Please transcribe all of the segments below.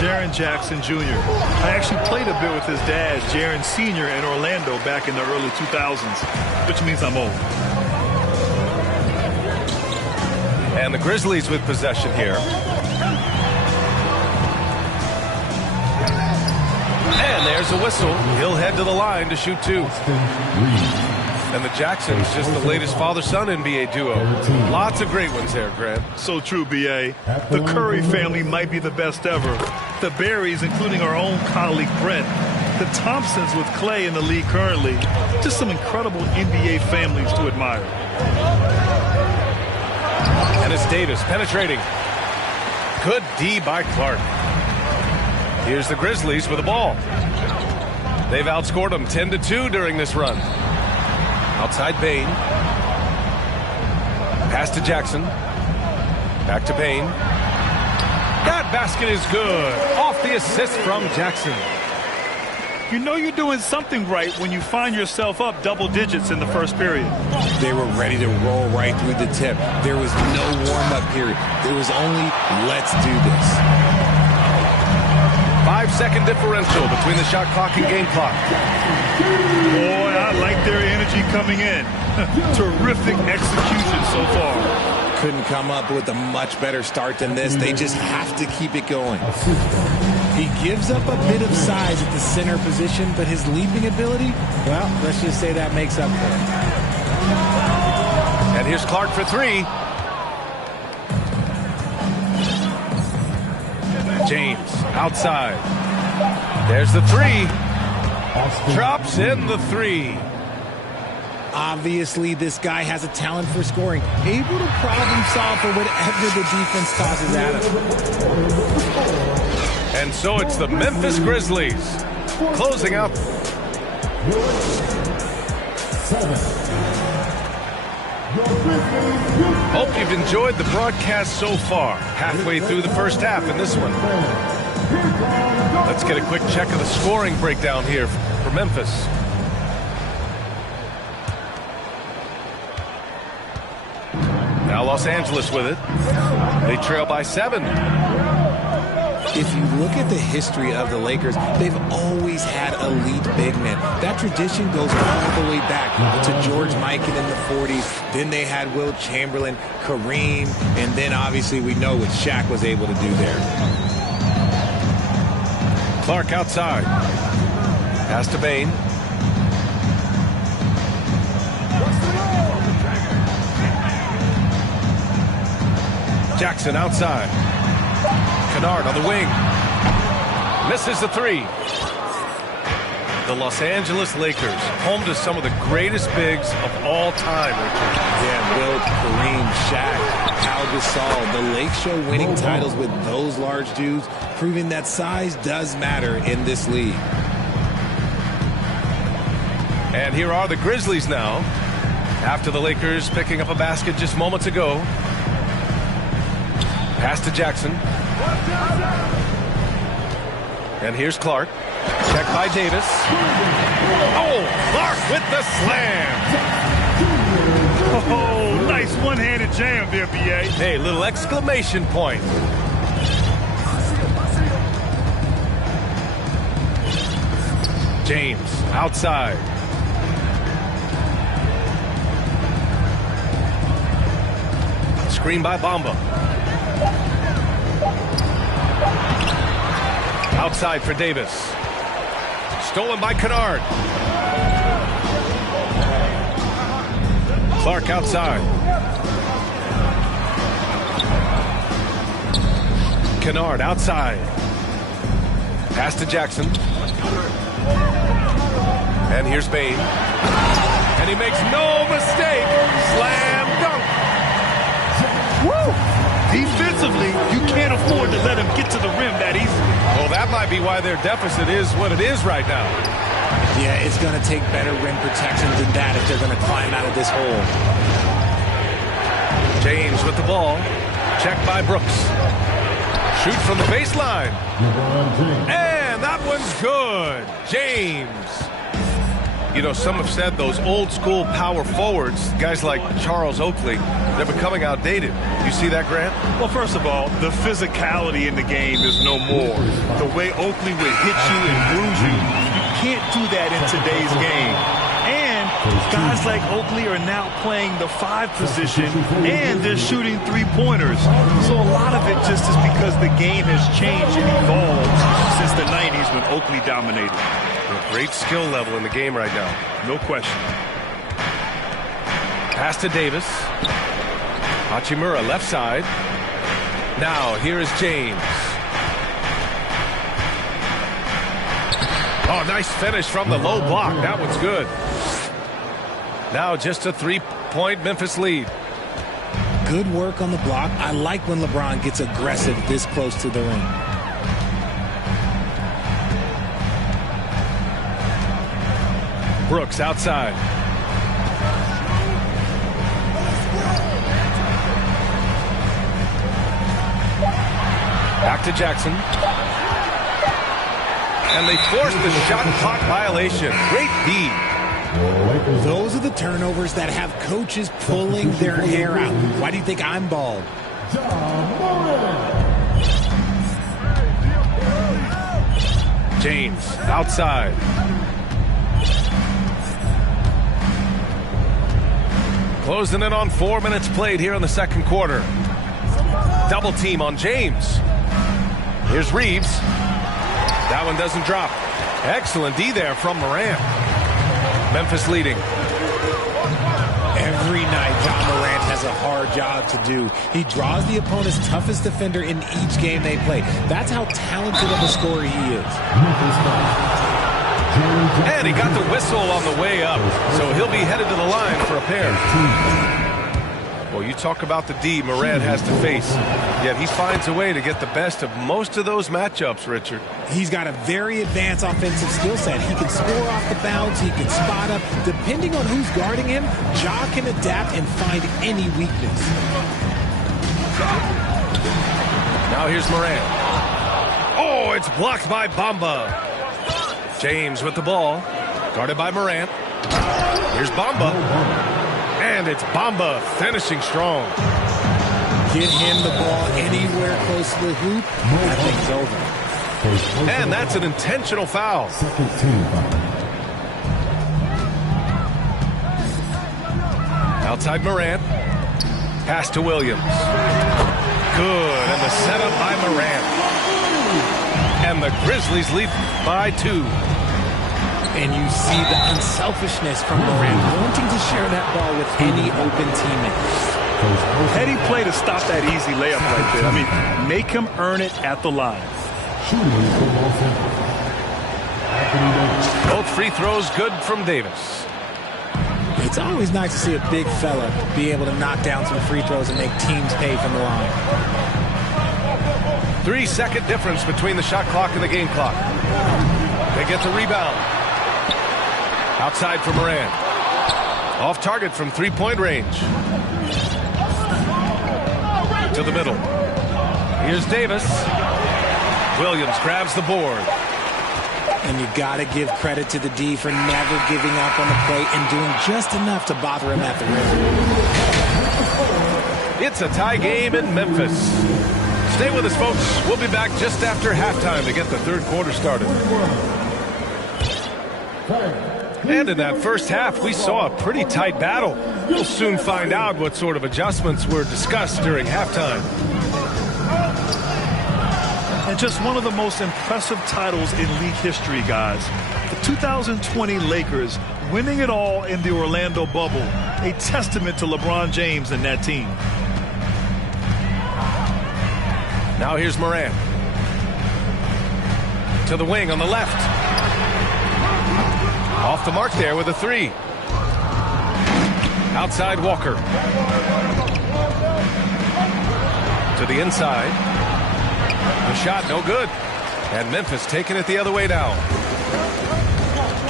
Jaren Jackson Jr. I actually played a bit with his dad, Jaren Sr. in Orlando back in the early 2000s, which means I'm old. And the Grizzlies with possession here. And there's a whistle. He'll head to the line to shoot two. And the Jacksons, just the latest father-son NBA duo. Lots of great ones there, Grant. So true, B.A. The Curry family might be the best ever. The Berries, including our own colleague Brent. The Thompsons with Clay in the league currently. Just some incredible NBA families to admire. And it's Davis penetrating. Good D by Clark. Here's the Grizzlies with the ball. They've outscored them 10-2 during this run. Outside Bane. Pass to Jackson. Back to Bane. That basket is good. Off the assist from Jackson. You know you're doing something right when you find yourself up double digits in the first period. They were ready to roll right through the tip. There was no warm-up period. There was only, let's do this. 5-second differential between the shot clock and game clock. Boy, I like their energy coming in. Terrific execution so far. Couldn't come up with a much better start than this. They just have to keep it going. He gives up a bit of size at the center position, but his leaping ability, well, let's just say that makes up for it. And here's Clark for three. James outside. There's the three. Drops in the three. Obviously, this guy has a talent for scoring, able to problem solve for whatever the defense tosses at him. And so it's the Memphis Grizzlies closing out. Hope you've enjoyed the broadcast so far. Halfway through the first half in this one. Let's get a quick check of the scoring breakdown here for Memphis. Now Los Angeles with it. They trail by 7. If you look at the history of the Lakers, they've always had elite big men. That tradition goes all the way back to George Mikan in the 40s. Then they had Wilt Chamberlain, Kareem, and then obviously we know what Shaq was able to do there. Clark outside. Pass to Bane. Jackson outside. Kennard on the wing. Misses the three. The Los Angeles Lakers, home to some of the greatest bigs of all time. Yeah, Wilt, Kareem, Shaq, Pau Gasol. The Lake Show winning titles with those large dudes, proving that size does matter in this league. And here are the Grizzlies now, after the Lakers picking up a basket just moments ago. Pass to Jackson. And here's Clark. Check by Davis. Oh, Clark with the slam. Oh, nice one-handed jam there, B.A. Hey, little exclamation point. James outside. Screen by Bamba. Outside for Davis. Stolen by Kennard. Clark outside. Kennard outside. Pass to Jackson. And here's Bane. And he makes no mistake. Slam dunk. Woo! Defensively, you can't afford to let him get to the rim that easily. Well, that might be why their deficit is what it is right now. Yeah, it's going to take better rim protection than that if they're going to climb out of this hole. James with the ball. Check by Brooks. Shoot from the baseline. And that one's good. James. You know, some have said those old school power forwards, guys like Charles Oakley, they're becoming outdated. You see that, Grant? Well, first of all, the physicality in the game is no more. The way Oakley would hit you and bruise you, you can't do that in today's game. And guys like Oakley are now playing the 5 position, and they're shooting 3-pointers. So a lot of it just is because the game has changed and evolved since the 90s when Oakley dominated. A great skill level in the game right now. No question. Pass to Davis. Hachimura left side. Now here is James. Oh, nice finish from the low block. That one's good. Now just a 3-point Memphis lead. Good work on the block. I like when LeBron gets aggressive this close to the ring. Brooks outside. Back to Jackson. And they forced the shot clock violation. Great D. Those are the turnovers that have coaches pulling their hair out. Why do you think I'm bald? James outside. Closing in on 4 minutes played here in the second quarter. Double team on James. Here's Reeves. That one doesn't drop. Excellent D there from Morant. Memphis leading. Every night, John Morant has a hard job to do. He draws the opponent's toughest defender in each game they play. That's how talented of a scorer he is. And he got the whistle on the way up, so he'll be headed to the line for a pair. Well, you talk about the D Morant has to face, yet he finds a way to get the best of most of those matchups, Richard. He's got a very advanced offensive skill set. He can score off the bounce. He can spot up. Depending on who's guarding him, Ja can adapt and find any weakness. Now here's Morant. Oh, it's blocked by Bamba. James with the ball, guarded by Morant. Here's Bamba. And it's Bamba finishing strong. Get him the ball anywhere close to the hoop, that thing's over. And that's an intentional foul. Outside Morant. Pass to Williams. Good, and the setup by Morant. And the Grizzlies lead by 2. And you see the unselfishness from Morant, wanting to share that ball with any open teammate. Heady play to stop that easy layup right there. I mean, make him earn it at the line. Both free throws good from Davis. It's always nice to see a big fella be able to knock down some free throws and make teams pay from the line. 3-second difference between the shot clock and the game clock. They get the rebound. Outside for Morant. Off target from 3-point range. To the middle. Here's Davis. Williams grabs the board. And you got to give credit to the D for never giving up on the plate and doing just enough to bother him at the rim. It's a tie game in Memphis. Stay with us, folks. We'll be back just after halftime to get the third quarter started. And in that first half, we saw a pretty tight battle. We'll soon find out what sort of adjustments were discussed during halftime. And just one of the most impressive titles in league history, guys. The 2020 Lakers winning it all in the Orlando bubble. A testament to LeBron James and that team. Now here's Morant. To the wing on the left. Off the mark there with a 3. Outside Walker. To the inside. The shot no good. And Memphis taking it the other way down.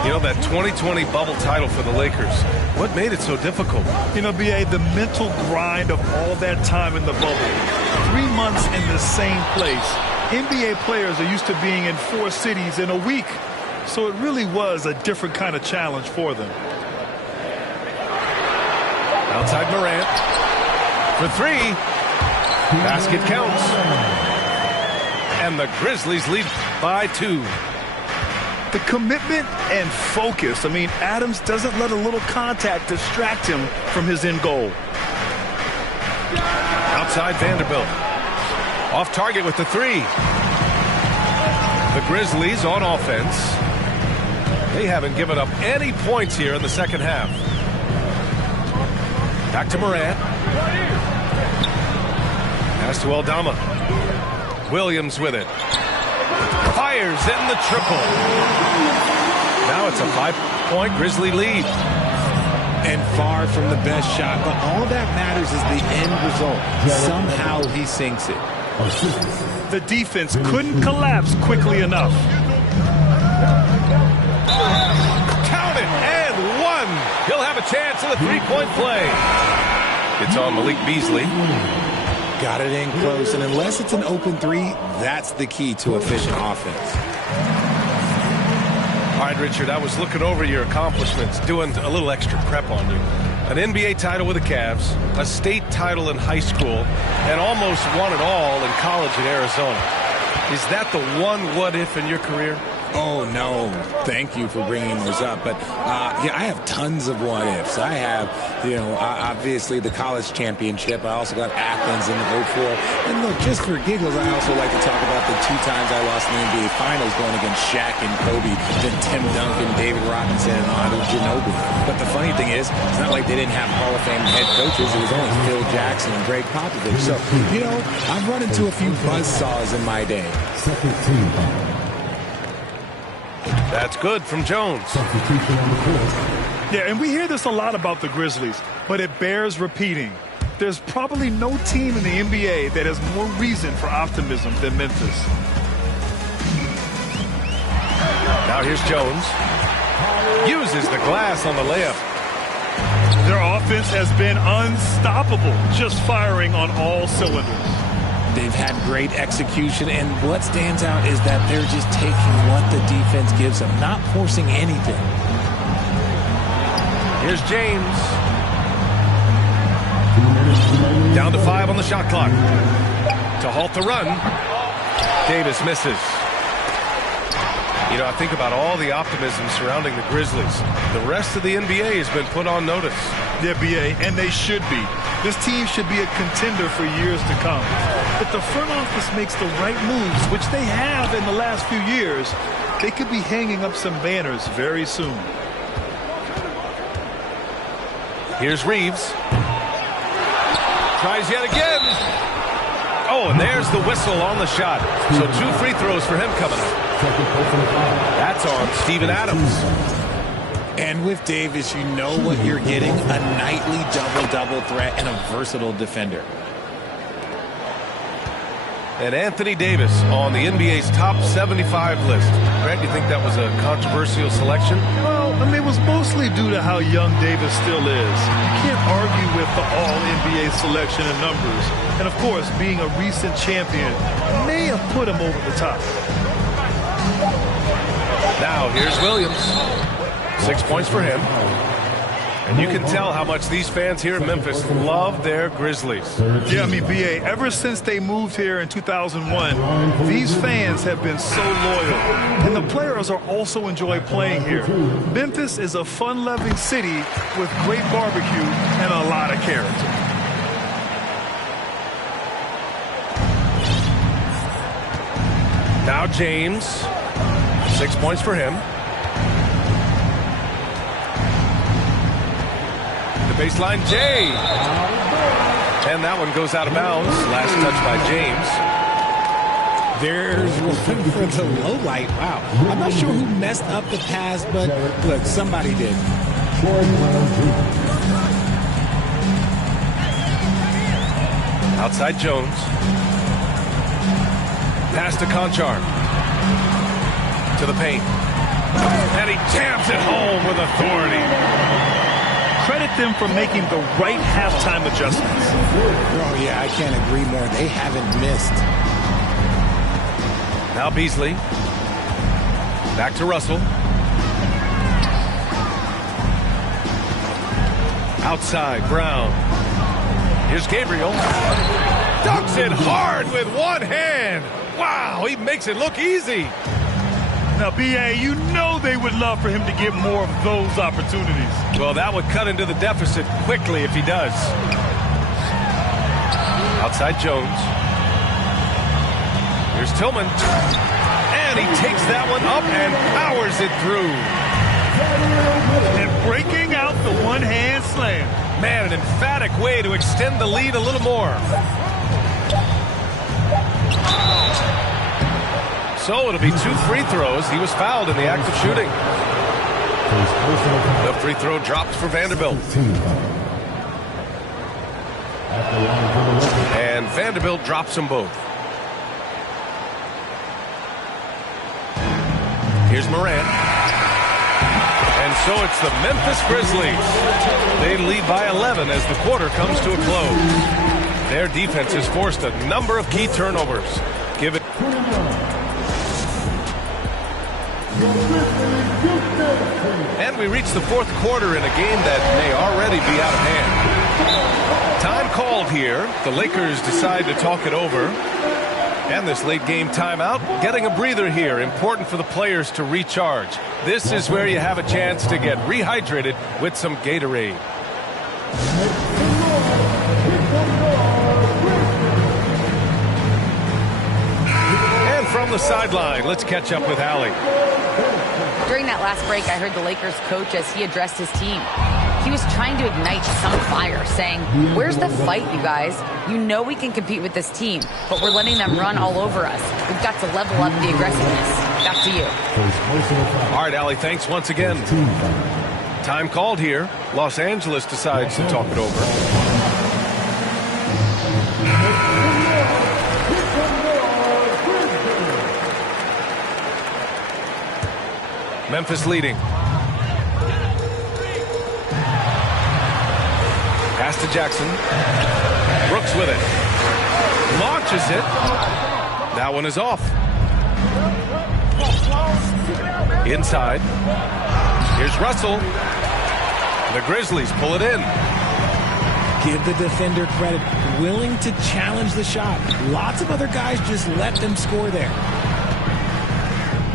You know, that 2020 bubble title for the Lakers, what made it so difficult? You know, B.A., the mental grind of all that time in the bubble. 3 months in the same place. NBA players are used to being in 4 cities in a week. So it really was a different kind of challenge for them. Outside Morant for three. Basket counts. And the Grizzlies lead by 2. The commitment and focus. I mean, Adams doesn't let a little contact distract him from his end goal. Outside Vanderbilt. Off target with the 3. The Grizzlies on offense. They haven't given up any points here in the second half. Back to Morant. Pass to Aldama. Williams with it. Fires in the triple. Now it's a 5-point Grizzly lead. And far from the best shot, but all that matters is the end result. Somehow he sinks it. The defense couldn't collapse quickly enough. Count it, and 1. He'll have a chance at a 3-point play. It's on Malik Beasley. Got it in close, and unless it's an open 3, that's the key to efficient offense. All right, Richard, I was looking over your accomplishments, doing a little extra prep on you. An NBA title with the Cavs, a state title in high school, and almost won it all in college in Arizona. Is that the one what-if in your career? Oh, no. Thank you for bringing those up. But, yeah, I have tons of what-ifs. I have, obviously the college championship. I also got Athens in the 04. And, look, just for giggles, I also like to talk about the 2 times I lost in the NBA Finals going against Shaq and Kobe, then Tim Duncan, David Robinson, and Manu Ginobili. But the funny thing is, it's not like they didn't have Hall of Fame head coaches. It was only Phil Jackson and Greg Popovich. So, I've run into a few buzzsaws in my day. That's good from Jones. Yeah, and we hear this a lot about the Grizzlies, but it bears repeating. There's probably no team in the NBA that has more reason for optimism than Memphis. Now here's Jones. Uses the glass on the layup. Their offense has been unstoppable, just firing on all cylinders. They've had great execution, and what stands out is that they're just taking what the defense gives them, not forcing anything. Here's James. Down to 5 on the shot clock. To halt the run. Davis misses. I think about all the optimism surrounding the Grizzlies. The rest of the NBA has been put on notice. Yeah, BA, and they should be. This team should be a contender for years to come. If the front office makes the right moves, which they have in the last few years, they could be hanging up some banners very soon. Here's Reeves. Tries yet again. Oh, and there's the whistle on the shot. So 2 free throws for him coming up. That's on Steven Adams. And with Davis, you know what you're getting, a nightly double-double threat and a versatile defender. And Anthony Davis on the NBA's top 75 list. Grant, you think that was a controversial selection? Well, it was mostly due to how young Davis still is. You can't argue with the all-NBA selection in numbers. And, of course, being a recent champion may have put him over the top. Now, here's Williams. 6 points for him. And you can tell how much these fans here in Memphis love their Grizzlies. Yeah, BA, ever since they moved here in 2001, these fans have been so loyal. And the players are also enjoy playing here. Memphis is a fun-loving city with great barbecue and a lot of character. Now James. 6 points for him. Baseline, Jay. And that one goes out of bounds. Last touch by James. There's one for the low light. Wow. I'm not sure who messed up the pass, but look, somebody did. Outside Jones. Pass to Conchar. To the paint. And he jams it home with authority. Credit them for making the right halftime adjustments. Oh, yeah, I can't agree more. They haven't missed. Now Beasley. Back to Russell. Outside, Brown. Here's Gabriel. Dunks it hard with one hand. Wow, he makes it look easy. Now, B.A., you know they would love for him to get more of those opportunities. Well, that would cut into the deficit quickly if he does. Outside Jones. Here's Tillman. And he takes that one up and powers it through. And breaking out the one-hand slam. Man, an emphatic way to extend the lead a little more. So it'll be 2 free throws. He was fouled in the act of shooting. The free throw dropped for Vanderbilt. And Vanderbilt drops them both. Here's Morant. And so it's the Memphis Grizzlies. They lead by 11 as the quarter comes to a close. Their defense has forced a number of key turnovers. Give it. And we reach the fourth quarter in a game that may already be out of hand. Time called here. The Lakers decide to talk it over. And this late game timeout, getting a breather here. Important for the players to recharge. This is where you have a chance to get rehydrated with some Gatorade. And from the sideline, let's catch up with Allie. During that last break, I heard the Lakers coach as he addressed his team. He was trying to ignite some fire, saying, "Where's the fight, you guys? You know we can compete with this team, but we're letting them run all over us. We've got to level up the aggressiveness." Back to you. All right, Allie, thanks once again. Time called here. Los Angeles decides to talk it over. Memphis leading. Pass to Jackson. Brooks with it. Launches it. That one is off. Inside. Here's Russell. The Grizzlies pull it in. Give the defender credit. Willing to challenge the shot. Lots of other guys just let them score there.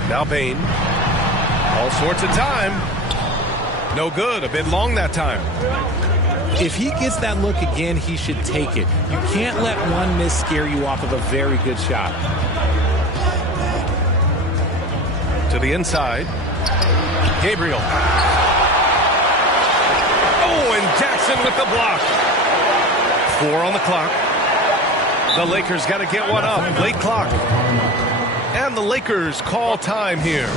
Now Bane. All sorts of time. No good. A bit long that time. If he gets that look again, he should take it. You can't let one miss scare you off of a very good shot. To the inside. Gabriel. Oh, and Jackson with the block. 4 on the clock. The Lakers got to get one up. Late clock. And the Lakers call time here.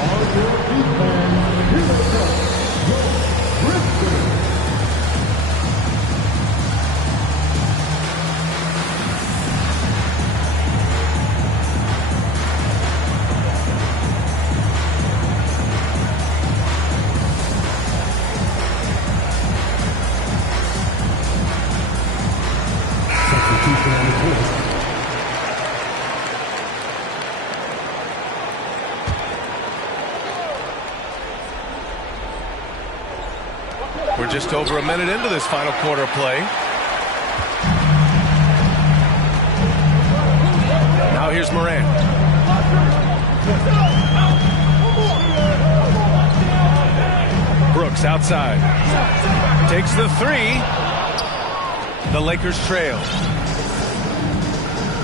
We're just over a minute into this final quarter play. Now here's Morant. Brooks outside. Takes the 3. The Lakers trail.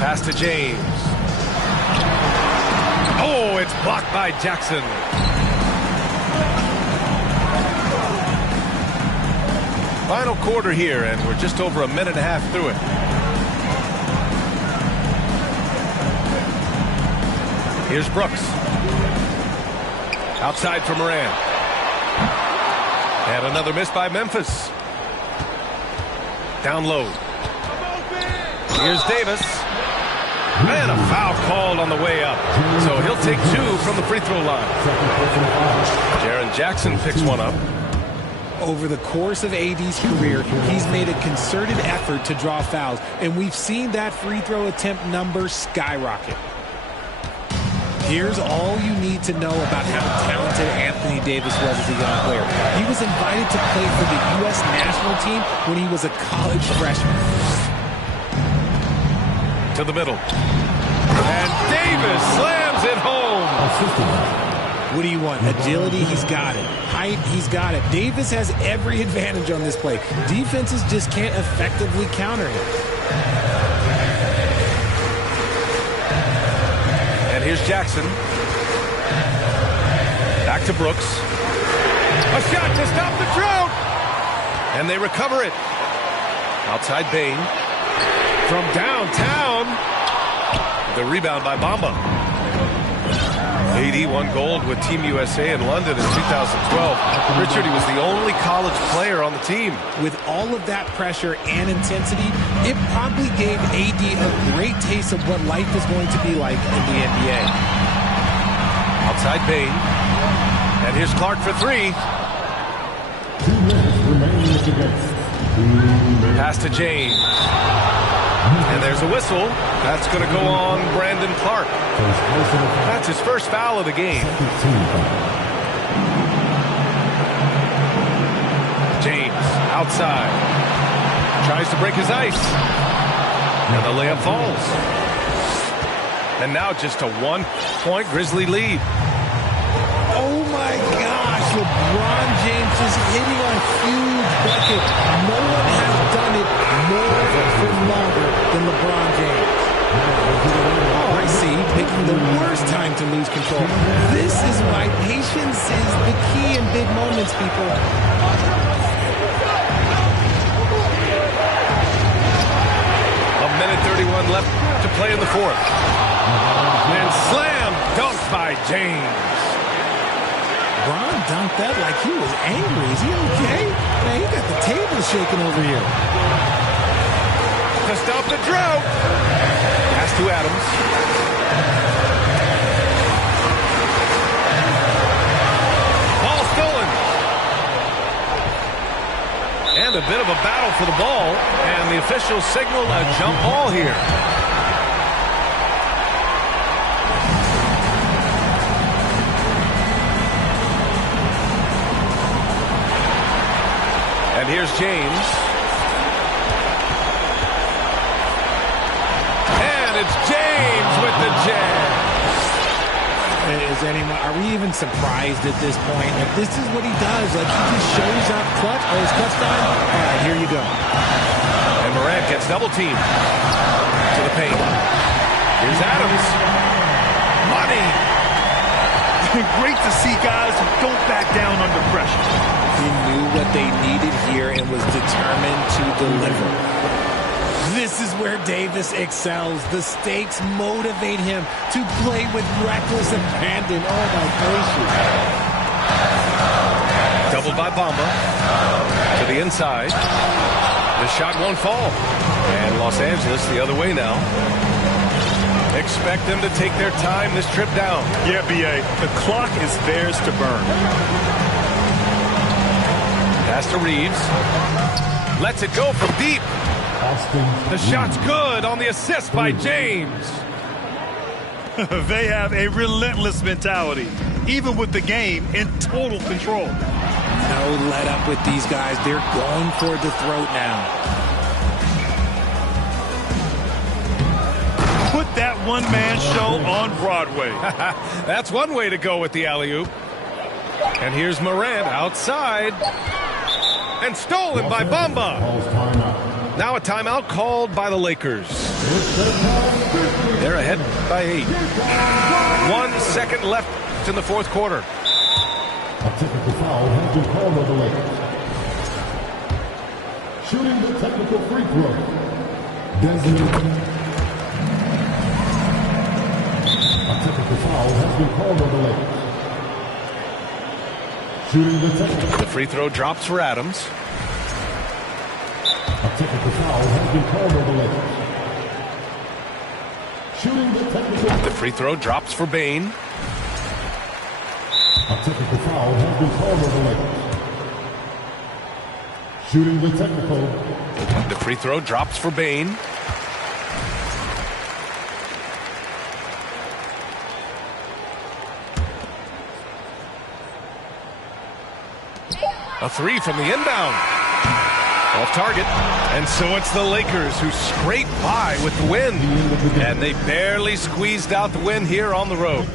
Pass to James. Oh, it's blocked by Jackson. Final quarter here, and we're just over a minute and a half through it. Here's Brooks. Outside for Morant. And another miss by Memphis. Down low. Here's Davis. And a foul called on the way up. So he'll take 2 from the free throw line. Jaren Jackson picks one up. Over the course of AD's career, he's made a concerted effort to draw fouls, and we've seen that free throw attempt number skyrocket. Here's all you need to know about how talented Anthony Davis was as a young player. He was invited to play for the U.S. national team when he was a college freshman. To the middle. And Davis slams it home. What do you want? Agility? He's got it. Height? He's got it. Davis has every advantage on this play. Defenses just can't effectively counter him. And here's Jackson. Back to Brooks. A shot to stop the drought. And they recover it. Outside Bane. From downtown. The rebound by Bamba. AD won gold with Team USA in London in 2012. Richard, he was the only college player on the team. With all of that pressure and intensity, it probably gave AD a great taste of what life is going to be like in the NBA. Outside Bane. And here's Clark for three. 2 minutes remaining in the game. Pass to James. And there's a whistle. That's going to go on Brandon Clark. That's his first foul of the game. James outside. Tries to break his ice. And the layup falls. And now just a 1-point Grizzly lead. Oh my gosh, LeBron James is hitting a huge bucket. No one has done it more for longer than LeBron James. Oh, I see. Picking the worst time to lose control. This is why patience is the key in big moments, people. A minute 31 left to play in the fourth. And slam dunked by James. Bron dunked that like he was angry. Is he okay? Man, he got the table shaking over here. To stop the drought. Pass to Adams. Ball stolen. And a bit of a battle for the ball. And the officials signal a jump ball here. And here's James. And it's James with the jam. Are we even surprised at this point? Like, this is what he does. Like, he just shows up clutch. Oh, it's clutch time? All right, here you go. And Morant gets double teamed to the paint. Here's Adams. Money. Great to see guys who don't back down under pressure. He knew what they needed here and was determined to deliver. This is where Davis excels. The stakes motivate him to play with reckless abandon. Oh, my gracious. Doubled by Bamba. To the inside. The shot won't fall. And Los Angeles the other way now. Expect them to take their time this trip down. Yeah, B.A. The clock is theirs to burn. Pass to Reeves. Lets it go from deep. The shot's good on the assist by James. They have a relentless mentality, even with the game in total control. No let up with these guys. They're going for the throat now. Put that one-man show on Broadway. That's one way to go with the alley-oop. And here's Morant outside. And stolen by Bamba. Now a timeout called by the Lakers. They're ahead by 8. 1 second left in the fourth quarter. A technical foul has been called on the Lakers. Shooting the technical free throw. Desmond. A technical foul has been called on the Lakers. Shooting the technical. The free throw drops for Adams. A technical foul has been called on the Lakers. Shooting the technical. The free throw drops for Bane. A technical foul has been called on the Lakers. Shooting the technical. The free throw drops for Bane. A three from the inbound. Off target. And so it's the Lakers who scrape by with the win. And they barely squeezed out the win here on the road.